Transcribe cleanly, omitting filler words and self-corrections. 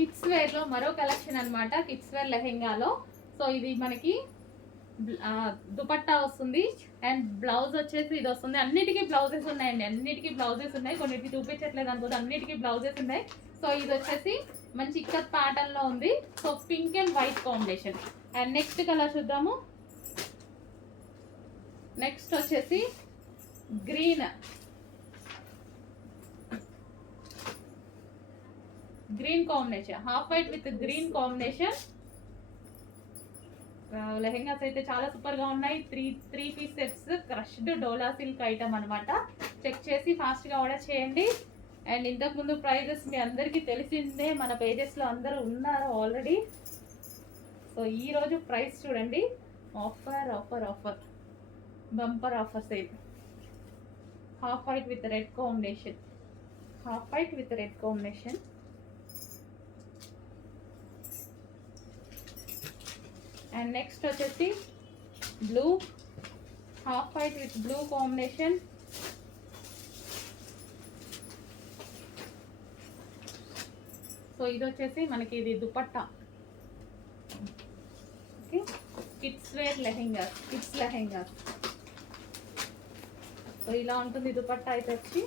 Kids wear లో మరో కలెక్షన్ అన్నమాట. కిడ్స్ వేర్ లెహెంగాలో. సో ఇది మనకి దుపట్టా వస్తుంది అండ్ బ్లౌజ్ వచ్చేసి ఇది వస్తుంది. అన్నిటికీ బ్లౌజెస్ ఉన్నాయండి, అన్నిటికీ బ్లౌజెస్ ఉన్నాయి. కొన్నిటికి చూపించట్లేదు అనుకోదు, అన్నిటికీ బ్లౌజెస్ ఉన్నాయి. సో ఇది వచ్చేసి మంచి ఇక్కత్ ప్యాటర్న్ లో ఉంది. So pink and white combination. And next colour చూద్దాము. నెక్స్ట్ వచ్చేసి green combination, half white with green combination. Lehengas అయితే చాలా సూపర్ గా ఉన్నాయి. త్రీ పీస్ సెట్స్, క్రష్డ్ డోలా సిల్క్ ఐటమ్ అనమాట. చెక్ చేసి ఫాస్ట్ గా ఆర్డర్ చేయండి. అండ్ ఇంతకు ముందు ప్రైజెస్ మీ అందరికీ తెలిసిందే, మన పేజెస్ లో అందరూ ఉన్నారు ఆల్రెడీ. సో ఈ రోజు ప్రైస్ చూడండి, offer offer offer, bumper offer sale. Half white with red combination, half white with red combination. And next వచ్చేసి blue, half white with blue combination. So ఇది వచ్చేసి మనకి ఇది dupatta. Okay, kids wear lehengas, kids lehengas. So ఇలా ఉంటుంది దుపట్టా అయితే వచ్చి.